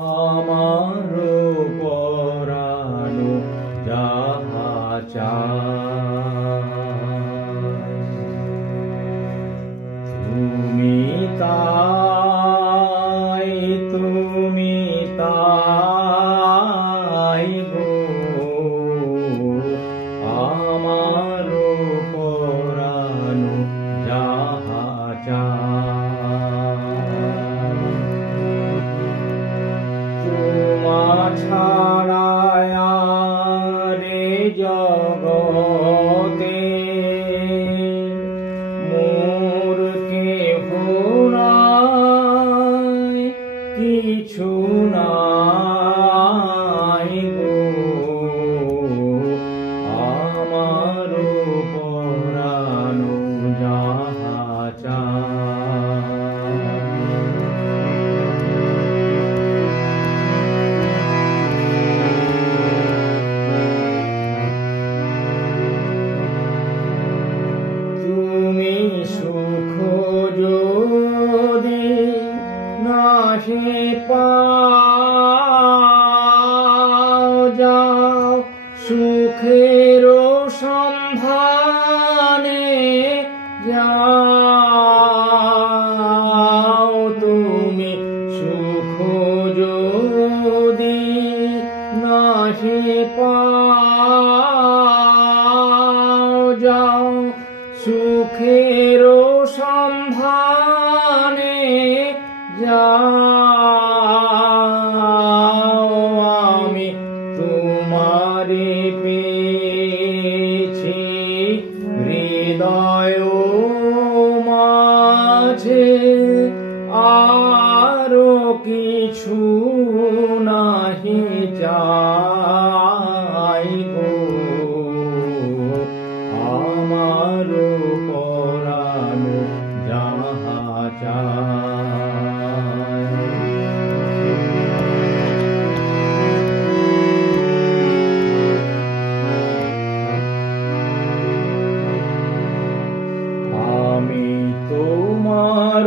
আমার পরানো যাহা তুমি তাই তুমি তাই। কিছু সুখের সন্ধানে যাও তুমি সুখ যদি নাহি পাও কিছু নাহি চাই গো। আমার পরানো যাহা চায় আমি তোমার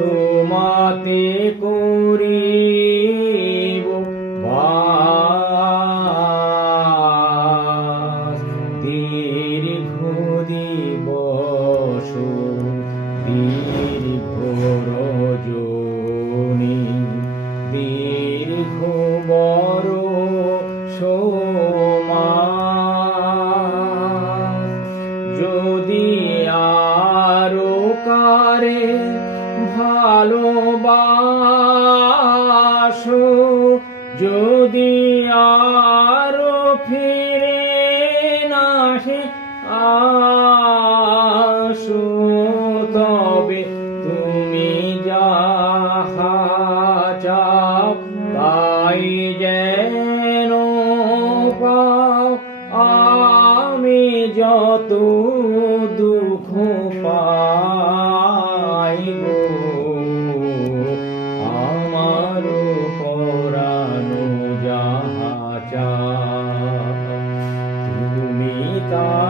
তোমাতে করিব। দীর্ঘ দিবস দীর্ঘ রজনী দীর্ঘ বড় সমাস যদি আরও কারে ভালোবাসো। যদি আরও ফিরে নাহে আসো, তবে তুমি যাহা চাও, তাই যেন পাও। আমি যত 다.